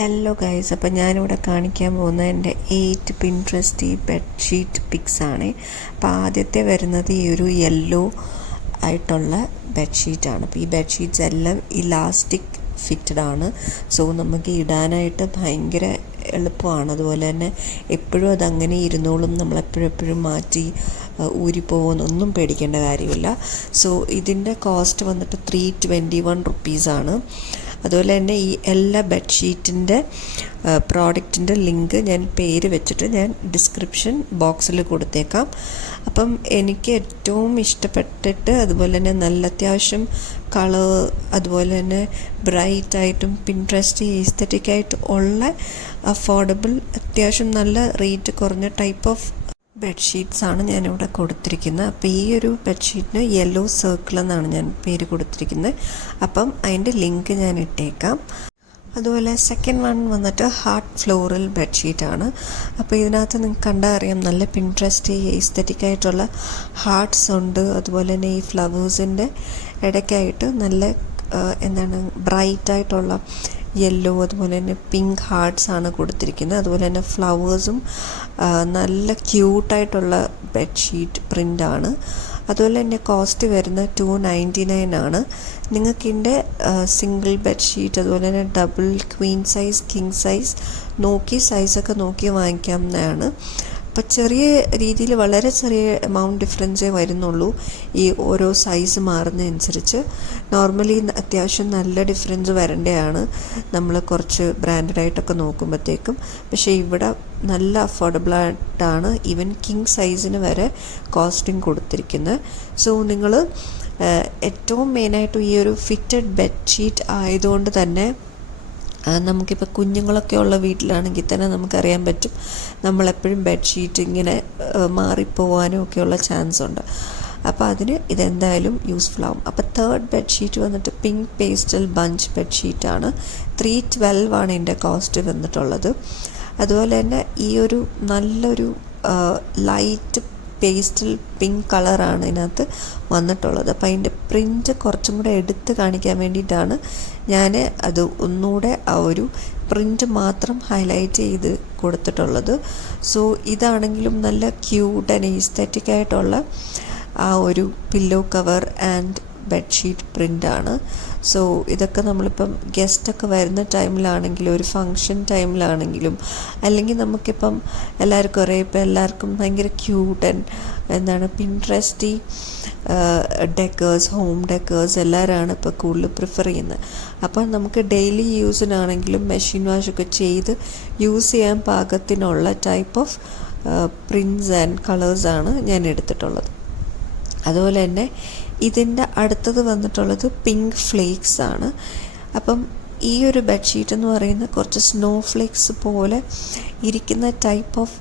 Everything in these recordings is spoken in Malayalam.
ഹലോ ഗൈസ്, അപ്പോൾ ഞാനിവിടെ കാണിക്കാൻ പോകുന്ന എൻ്റെ 8 പിൻട്രസ്റ്റി ബെഡ്ഷീറ്റ് പിക്സ് ആണ്. അപ്പോൾ ആദ്യത്തെ വരുന്നത് ഈ ഒരു യെല്ലോ ആയിട്ടുള്ള ബെഡ്ഷീറ്റാണ്. അപ്പോൾ ഈ ബെഡ്ഷീറ്റ്സ് എല്ലാം ഇലാസ്റ്റിക് ഫിറ്റഡ് ആണ്. സോ നമുക്ക് ഇടാനായിട്ട് ഭയങ്കര എളുപ്പമാണ്. അതുപോലെ തന്നെ എപ്പോഴും അതങ്ങനെ ഇരുന്നോളും, നമ്മളെപ്പോഴും മാറ്റി ഊരിപ്പോകുന്നൊന്നും പേടിക്കേണ്ട കാര്യമില്ല. സോ ഇതിൻ്റെ കോസ്റ്റ് വന്നിട്ട് 321 റുപ്പീസാണ്. അതുപോലെ തന്നെ ഈ എല്ലാ ബെഡ്ഷീറ്റിൻ്റെ പ്രോഡക്റ്റിൻ്റെ ലിങ്ക് ഞാൻ പേര് വെച്ചിട്ട് ഞാൻ ഡിസ്ക്രിപ്ഷൻ ബോക്സിൽ കൊടുത്തേക്കാം. അപ്പം എനിക്ക് ഏറ്റവും ഇഷ്ടപ്പെട്ടിട്ട് അതുപോലെ തന്നെ നല്ല അത്യാവശ്യം കളർ അതുപോലെ തന്നെ ബ്രൈറ്റായിട്ടും പിൻട്രസ്റ്റ് എസ്തെറ്റിക്കായിട്ട് ഉള്ള അഫോർഡബിൾ അത്യാവശ്യം നല്ല റേറ്റ് കുറഞ്ഞ ടൈപ്പ് ഓഫ് ബെഡ്ഷീറ്റ്സാണ് ഞാനിവിടെ കൊടുത്തിരിക്കുന്നത്. അപ്പോൾ ഈ ഒരു ബെഡ്ഷീറ്റിന് യെല്ലോ സർക്കിൾ എന്നാണ് ഞാൻ പേര് കൊടുത്തിരിക്കുന്നത്. അപ്പം അതിൻ്റെ ലിങ്ക് ഞാൻ ഇട്ടേക്കാം. അതുപോലെ സെക്കൻഡ് വൺ വന്നിട്ട് ഹാർട്ട് ഫ്ലോറൽ ബെഡ്ഷീറ്റാണ്. അപ്പോൾ ഇതിനകത്ത് നിങ്ങൾക്ക് കണ്ടാൽ അറിയാം, നല്ല പിൻട്രസ്റ്റ് എസ്തെറ്റിക്കായിട്ടുള്ള ഹാർട്ട്സ് ഉണ്ട്. അതുപോലെ തന്നെ ഈ ഫ്ലവേഴ്സിൻ്റെ ഇടയ്ക്കായിട്ട് നല്ല ബ്രൈറ്റായിട്ടുള്ള യെല്ലോ അതുപോലെ തന്നെ പിങ്ക് ഹാർട്ട്സ് ആണ് കൊടുത്തിരിക്കുന്നത്. അതുപോലെ തന്നെ ഫ്ലവേഴ്സും നല്ല ക്യൂട്ടായിട്ടുള്ള ബെഡ്ഷീറ്റ് പ്രിൻ്റാണ്. അതുപോലെ തന്നെ കോസ്റ്റ് വരുന്നത് 299 ആണ്. നിങ്ങൾക്കിൻ്റെ സിംഗിൾ ബെഡ്ഷീറ്റ് അതുപോലെ തന്നെ double, queen size, king size സൈസൊക്കെ നോക്കി വാങ്ങിക്കാവുന്നതാണ്. അപ്പോൾ ചെറിയ രീതിയിൽ വളരെ ചെറിയ എമൗണ്ട് ഡിഫറൻസേ വരുന്നുള്ളൂ ഈ ഓരോ സൈസ് മാറുന്നതനുസരിച്ച്. നോർമലി അത്യാവശ്യം നല്ല ഡിഫറൻസ് വരേണ്ടതാണ് നമ്മൾ കുറച്ച് ബ്രാൻഡഡായിട്ടൊക്കെ നോക്കുമ്പോഴത്തേക്കും. പക്ഷേ ഇവിടെ നല്ല അഫോർഡബിളായിട്ടാണ് ഈവൻ കിങ് സൈസിന് വരെ കോസ്റ്റിംഗ് കൊടുത്തിരിക്കുന്നത്. സോ നിങ്ങൾ ഏറ്റവും മെയിനായിട്ട് ഈ ഒരു ഫിറ്റഡ് ബെഡ്ഷീറ്റ് ആയതുകൊണ്ട് തന്നെ നമുക്കിപ്പോൾ കുഞ്ഞുങ്ങളൊക്കെ ഉള്ള വീട്ടിലാണെങ്കിൽ തന്നെ നമുക്കറിയാൻ പറ്റും, നമ്മളെപ്പോഴും ബെഡ്ഷീറ്റ് ഇങ്ങനെ മാറിപ്പോവാനും ഒക്കെയുള്ള ചാൻസ് ഉണ്ട്. അപ്പോൾ അതിന് ഇതെന്തായാലും യൂസ്ഫുൾ ആവും. അപ്പോൾ തേർഡ് ബെഡ്ഷീറ്റ് വന്നിട്ട് പിങ്ക് പേസ്റ്റൽ ബഞ്ച് ബെഡ്ഷീറ്റാണ്. 312 ആണ് ഇതിൻ്റെ കോസ്റ്റ് വന്നിട്ടുള്ളത്. അതുപോലെ തന്നെ ഈ ഒരു നല്ലൊരു ലൈറ്റ് പേസ്റ്റൽ പിങ്ക് കളറാണ് ഇതിനകത്ത് വന്നിട്ടുള്ളത്. അപ്പോൾ അതിൻ്റെ പ്രിൻ്റ് കുറച്ചും കൂടെ എടുത്ത് കാണിക്കാൻ വേണ്ടിയിട്ടാണ് ഞാൻ അത് ഒന്നുകൂടെ ആ ഒരു പ്രിൻ്റ് മാത്രം ഹൈലൈറ്റ് ചെയ്ത് കൊടുത്തിട്ടുള്ളത്. സോ ഇതാണെങ്കിലും നല്ല ക്യൂട്ട് ആൻഡ് എസ്തെറ്റിക്കായിട്ടുള്ള ആ ഒരു പില്ലോ കവർ ആൻഡ് ബെഡ്ഷീറ്റ് പ്രിൻ്റാണ്. സോ ഇതൊക്കെ നമ്മളിപ്പം ഗസ്റ്റൊക്കെ വരുന്ന ടൈമിലാണെങ്കിലും ഒരു ഫങ്ഷൻ ടൈമിലാണെങ്കിലും അല്ലെങ്കിൽ നമുക്കിപ്പം എല്ലാവർക്കും ഭയങ്കര ക്യൂട്ട് ആൻഡ് പിൻട്രസ്റ്റി ഡെക്കേഴ്സ്, ഹോം ഡെക്കേഴ്സ് എല്ലാവരാണ് ഇപ്പോൾ കൂടുതൽ പ്രിഫർ ചെയ്യുന്നത്. അപ്പോൾ നമുക്ക് ഡെയിലി യൂസിനാണെങ്കിലും മെഷീൻ വാഷൊക്കെ ചെയ്ത് യൂസ് ചെയ്യാൻ പാകത്തിനുള്ള ടൈപ്പ് ഓഫ് പ്രിൻറ്റ്സ് ആൻഡ് കളേഴ്സാണ് ഞാൻ എടുത്തിട്ടുള്ളത്. അതുപോലെ തന്നെ ഇതിൻ്റെ അടുത്തത് വന്നിട്ടുള്ളത് പിങ്ക് ഫ്ലേക്സ് ആണ്. അപ്പം ഈ ഒരു ബെഡ്ഷീറ്റ് എന്ന് പറയുന്നത് കുറച്ച് സ്നോ ഫ്ലേക്സ് പോലെ ഇരിക്കുന്ന ടൈപ്പ് ഓഫ്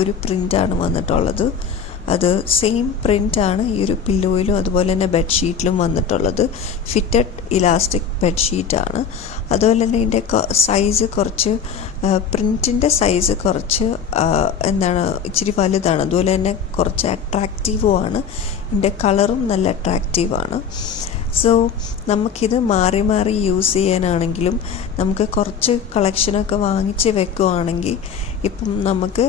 ഒരു പ്രിൻ്റാണ് വന്നിട്ടുള്ളത്. അത് സെയിം പ്രിൻ്റാണ് ഈ ഒരു പില്ലോയിലും അതുപോലെ തന്നെ ബെഡ്ഷീറ്റിലും വന്നിട്ടുള്ളത്. ഫിറ്റഡ് ഇലാസ്റ്റിക് ബെഡ്ഷീറ്റാണ്. അതുപോലെ തന്നെ ഇതിൻ്റെ സൈസ് കുറച്ച് പ്രിൻറ്റിൻ്റെ സൈസ് കുറച്ച് ഇച്ചിരി വലുതാണ്. അതുപോലെ തന്നെ കുറച്ച് അട്രാക്റ്റീവുമാണ്. ഇതിൻ്റെ കളറും നല്ല അട്രാക്റ്റീവാണ്. സോ നമുക്കിത് മാറി മാറി യൂസ് ചെയ്യാനാണെങ്കിലും നമുക്ക് കുറച്ച് കളക്ഷനൊക്കെ വാങ്ങിച്ച് വെക്കുകയാണെങ്കിൽ ഇപ്പം നമുക്ക്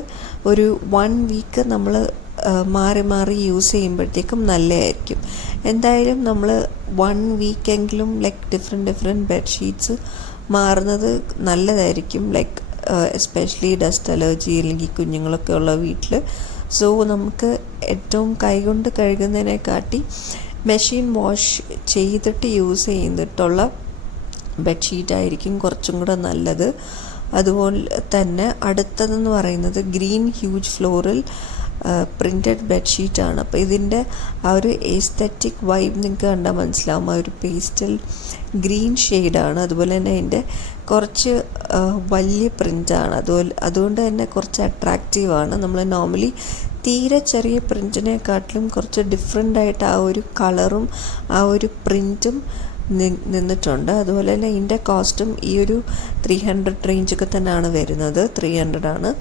ഒരു 1 വീക്ക് നമ്മൾ മാറി മാറി യൂസ് ചെയ്യുമ്പോഴത്തേക്കും നല്ലതായിരിക്കും. എന്തായാലും നമ്മൾ 1 വീക്കെങ്കിലും ഡിഫറെൻറ്റ് ബെഡ്ഷീറ്റ്സ് മാറുന്നത് നല്ലതായിരിക്കും. എസ്പെഷ്യലി ഡസ്റ്റ് അലർജി അല്ലെങ്കിൽ കുഞ്ഞുങ്ങളൊക്കെ ഉള്ള വീട്ടിൽ. സോ നമുക്ക് ഏറ്റവും കൈകൊണ്ട് കഴുകുന്നതിനെക്കാട്ടി മെഷീൻ വാഷ് ചെയ്തിട്ട് യൂസ് ചെയ്തിട്ടുള്ള ബെഡ്ഷീറ്റായിരിക്കും കുറച്ചും കൂടെ നല്ലത്. അതുപോലെ തന്നെ അടുത്തതെന്ന് പറയുന്നത് ഗ്രീൻ ഹ്യൂജ് ഫ്ലോറൽ പ്രിൻറ്റഡ് ബെഡ്ഷീറ്റാണ്. അപ്പോൾ ഇതിൻ്റെ ആ ഒരു എസ്തെറ്റിക് വൈബ് നിങ്ങൾക്ക് കണ്ടാൽ മനസ്സിലാവും. ആ ഒരു പേസ്റ്റൽ ഗ്രീൻ ഷെയ്ഡാണ്. അതുപോലെ തന്നെ അതിൻ്റെ കുറച്ച് വലിയ പ്രിൻ്റാണ്. അതുകൊണ്ട് തന്നെ കുറച്ച് അട്രാക്റ്റീവാണ്. നമ്മൾ നോർമലി തീരെ ചെറിയ പ്രിൻറ്റിനെക്കാട്ടിലും കുറച്ച് ഡിഫറെൻ്റായിട്ട് ആ ഒരു കളറും ആ ഒരു പ്രിൻറ്റും നിന്നിട്ടുണ്ട്. അതുപോലെ തന്നെ ഇതിൻ്റെ കോസ്റ്റും ഈ ഒരു 300 റേഞ്ചൊക്കെ തന്നെയാണ് വരുന്നത്. 300 ആണ്.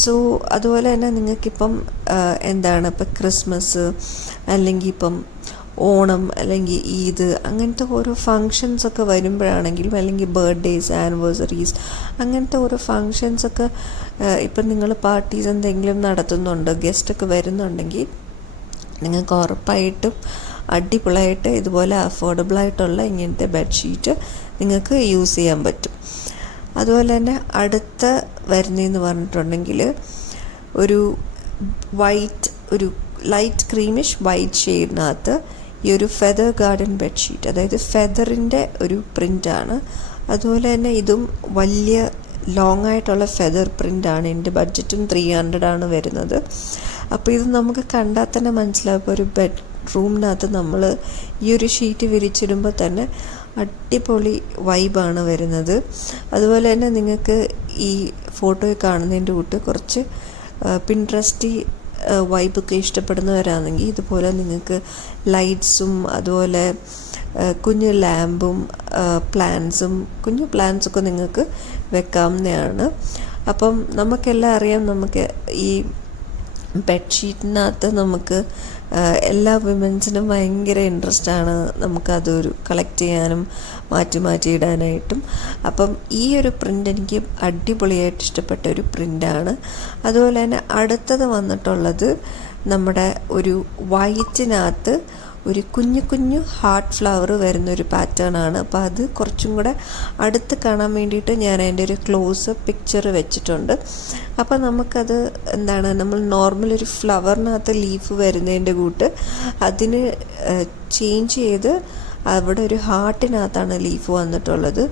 സോ അതുപോലെ തന്നെ നിങ്ങൾക്കിപ്പം ഇപ്പം ക്രിസ്മസ് അല്ലെങ്കിൽ ഇപ്പം ഓണം അല്ലെങ്കിൽ ഈദ് അങ്ങനത്തെ ഓരോ ഫങ്ഷൻസൊക്കെ വരുമ്പോഴാണെങ്കിലും അല്ലെങ്കിൽ ബർത്ത്ഡേയ്സ്, ആനിവേഴ്സറീസ് അങ്ങനത്തെ ഓരോ ഫങ്ഷൻസൊക്കെ ഇപ്പം നിങ്ങൾ പാർട്ടീസ് എന്തെങ്കിലും നടത്തുന്നുണ്ട്, ഗസ്റ്റൊക്കെ വരുന്നുണ്ടെങ്കിൽ നിങ്ങൾക്ക് ഉറപ്പായിട്ടും അടിപൊളിയായിട്ട് ഇതുപോലെ അഫോർഡബിളായിട്ടുള്ള ഇങ്ങനത്തെ ബെഡ്ഷീറ്റ് നിങ്ങൾക്ക് യൂസ് ചെയ്യാൻ പറ്റും. അതുപോലെ തന്നെ അടുത്ത വരുന്നതെന്ന് പറഞ്ഞിട്ടുണ്ടെങ്കിൽ ഒരു വൈറ്റ്, ഒരു ലൈറ്റ് ക്രീമിഷ് വൈറ്റ് ഷെയ്ഡിനകത്ത് ഈ ഒരു ഫെദർ ഗാർഡൻ ബെഡ്ഷീറ്റ്, അതായത് ഫെദറിൻ്റെ ഒരു പ്രിൻ്റാണ്. അതുപോലെ തന്നെ ഇതും വലിയ ലോങ് ആയിട്ടുള്ള ഫെദർ പ്രിൻ്റാണ്. എൻ്റെ ബഡ്ജറ്റും 300 ആണ് വരുന്നത്. അപ്പോൾ ഇത് നമുക്ക് കണ്ടാൽ തന്നെ മനസ്സിലാവും. ഇപ്പോൾ ഒരു ബെഡ്റൂമിനകത്ത് നമ്മൾ ഈ ഒരു ഷീറ്റ് വിരിച്ചിടുമ്പോൾ തന്നെ അടിപൊളി വൈബാണ് വരുന്നത്. അതുപോലെ തന്നെ നിങ്ങൾക്ക് ഈ ഫോട്ടോയിൽ കാണുന്നതിൻ്റെ കൂട്ട് കുറച്ച് പിൻട്രസ്റ്റി വൈബൊക്കെ ഇഷ്ടപ്പെടുന്നവരാണെങ്കിൽ ഇതുപോലെ നിങ്ങൾക്ക് ലൈറ്റ്സും അതുപോലെ കുഞ്ഞു ലാമ്പും പ്ലാന്റ്സും കുഞ്ഞു പ്ലാന്റ്സൊക്കെ നിങ്ങൾക്ക് വെക്കാവുന്നതാണ്. അപ്പം നമുക്കെല്ലാം അറിയാം, നമുക്ക് ഈ ബെഡ്ഷീറ്റിനകത്ത് നമുക്ക് എല്ലാ വിമൻസിനും ഭയങ്കര ഇൻട്രസ്റ്റാണ് നമുക്കതൊരു കളക്ട് ചെയ്യാനും മാറ്റി ഇടാനായിട്ടും. അപ്പം ഈ ഒരു പ്രിൻ്റ് എനിക്ക് അടിപൊളിയായിട്ട് ഇഷ്ടപ്പെട്ട ഒരു പ്രിൻ്റാണ്. അതുപോലെ തന്നെ അടുത്തത് വന്നിട്ടുള്ളത് നമ്മുടെ ഒരു വൈറ്റിനകത്ത് ഒരു കുഞ്ഞു ഹാർട്ട് ഫ്ലവർ വരുന്നൊരു പാറ്റേൺ ആണ്. അപ്പോൾ അത് കുറച്ചും കൂടെ അടുത്ത് കാണാൻ വേണ്ടിയിട്ട് ഞാൻ അതിൻ്റെ ഒരു ക്ലോസപ്പ് പിക്ചർ വെച്ചിട്ടുണ്ട്. അപ്പോൾ നമുക്കത് എന്താണ്, നമ്മൾ നോർമൽ ഒരു ഫ്ലവറിനകത്ത് ലീഫ് വരുന്നതിൻ്റെ കൂട്ട് അതിന് ചേഞ്ച് ചെയ്ത് അവിടെ ഒരു ഹാർട്ടിനകത്താണ് ലീഫ് വന്നിട്ടുള്ളത്.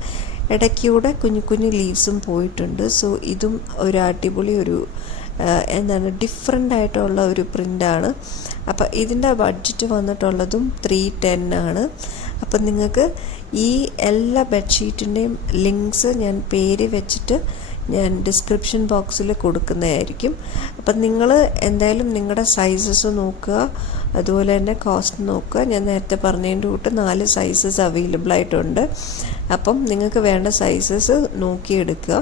ഇടയ്ക്കൂടെ കുഞ്ഞു ലീവ്സും പോയിട്ടുണ്ട്. സോ ഇതും ഒരു അടിപൊളി ഒരു എന്താണ് ഡിഫറെൻ്റ് ആയിട്ടുള്ള ഒരു പ്രിൻ്റാണ്. അപ്പോൾ ഇതിൻ്റെ ബഡ്ജറ്റ് വന്നിട്ടുള്ളതും 310 ആണ്. അപ്പം നിങ്ങൾക്ക് ഈ എല്ലാ ബെഡ്ഷീറ്റിൻ്റെയും ലിങ്ക്സ് ഞാൻ പേര് വെച്ചിട്ട് ഞാൻ ഡിസ്ക്രിപ്ഷൻ ബോക്സിൽ കൊടുക്കുന്നതായിരിക്കും. അപ്പം നിങ്ങൾ എന്തായാലും നിങ്ങളുടെ സൈസസ് നോക്കുക, അതുപോലെ തന്നെ കോസ്റ്റ് നോക്കുക. ഞാൻ നേരത്തെ പറഞ്ഞതിൻ്റെ കൂട്ട് 4 സൈസസ് അവൈലബിൾ ആയിട്ടുണ്ട്. അപ്പം നിങ്ങൾക്ക് വേണ്ട സൈസസ് നോക്കിയെടുക്കുക.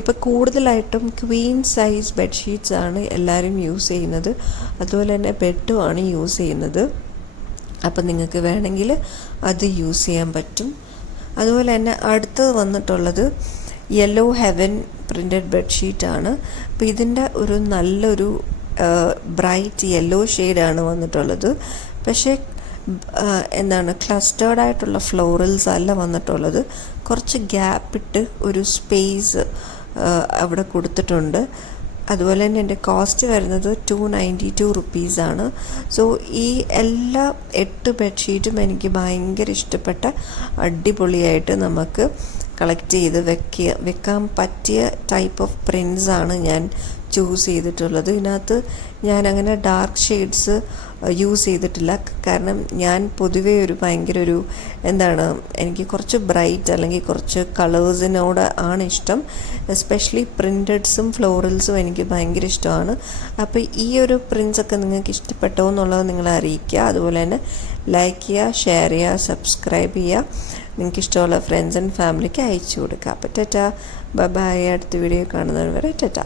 ഇപ്പം കൂടുതലായിട്ടും ക്വീൻ സൈസ് ബെഡ്ഷീറ്റ്സ് ആണ് എല്ലാവരും യൂസ് ചെയ്യുന്നത്. അതുപോലെ തന്നെ ബെഡുമാണ് യൂസ് ചെയ്യുന്നത്. അപ്പം നിങ്ങൾക്ക് വേണമെങ്കിൽ അത് യൂസ് ചെയ്യാൻ പറ്റും. അതുപോലെ തന്നെ അടുത്തത് വന്നിട്ടുള്ളത് യെല്ലോ ഹെവൻ പ്രിൻറ്റഡ് ബെഡ്ഷീറ്റാണ്. അപ്പോൾ ഇതിൻ്റെ ഒരു നല്ലൊരു ബ്രൈറ്റ് യെല്ലോ ഷെയ്ഡാണ് വന്നിട്ടുള്ളത്. പക്ഷേ എന്താണ് ക്ലസ്റ്റേർഡായിട്ടുള്ള ഫ്ലോറൽസ് അല്ല വന്നിട്ടുള്ളത്. കുറച്ച് ഗ്യാപ്പിട്ട് ഒരു സ്പേസ് അവിടെ കൊടുത്തിട്ടുണ്ട്. അതുപോലെ തന്നെ എൻ്റെ കോസ്റ്റ് വരുന്നത് 292 റുപ്പീസാണ്. സോ ഈ എല്ലാ 8 ബെഡ്ഷീറ്റും എനിക്ക് ഭയങ്കര ഇഷ്ടപ്പെട്ട അടിപൊളിയായിട്ട് നമുക്ക് കളക്ട് ചെയ്ത് വെക്കാൻ പറ്റിയ ടൈപ്പ് ഓഫ് പ്രിൻസാണ് ഞാൻ ചൂസ് ചെയ്തിട്ടുള്ളത്. ഇതിനകത്ത് ഞാൻ അങ്ങനെ ഡാർക്ക് ഷെയ്ഡ്സ് യൂസ് ചെയ്തിട്ടില്ല. കാരണം ഞാൻ പൊതുവേ ഒരു ഭയങ്കര ഒരു എന്താണ്, എനിക്ക് കുറച്ച് ബ്രൈറ്റ് അല്ലെങ്കിൽ കുറച്ച് കളേഴ്സിനോട് ആണ് ഇഷ്ടം. എസ്പെഷ്യലി പ്രിൻറ്റഡ്സും ഫ്ലോറൽസും എനിക്ക് ഭയങ്കര ഇഷ്ടമാണ്. അപ്പോൾ ഈ ഒരു പ്രിൻസൊക്കെ നിങ്ങൾക്ക് ഇഷ്ടപ്പെട്ടോ എന്നുള്ളത് നിങ്ങളെ അറിയിക്കുക. അതുപോലെ തന്നെ ലൈക്ക് ചെയ്യുക, ഷെയർ ചെയ്യുക, സബ്സ്ക്രൈബ് ചെയ്യുക. നിങ്ങൾക്ക് ഇഷ്ടമുള്ള ഫ്രണ്ട്സ് ആൻഡ് ഫാമിലിക്ക് അയച്ചു കൊടുക്കുക. അപ്പോൾ ടാറ്റാ, ബൈ. അടുത്ത വീഡിയോ കാണുന്നവരെ ടാറ്റാ.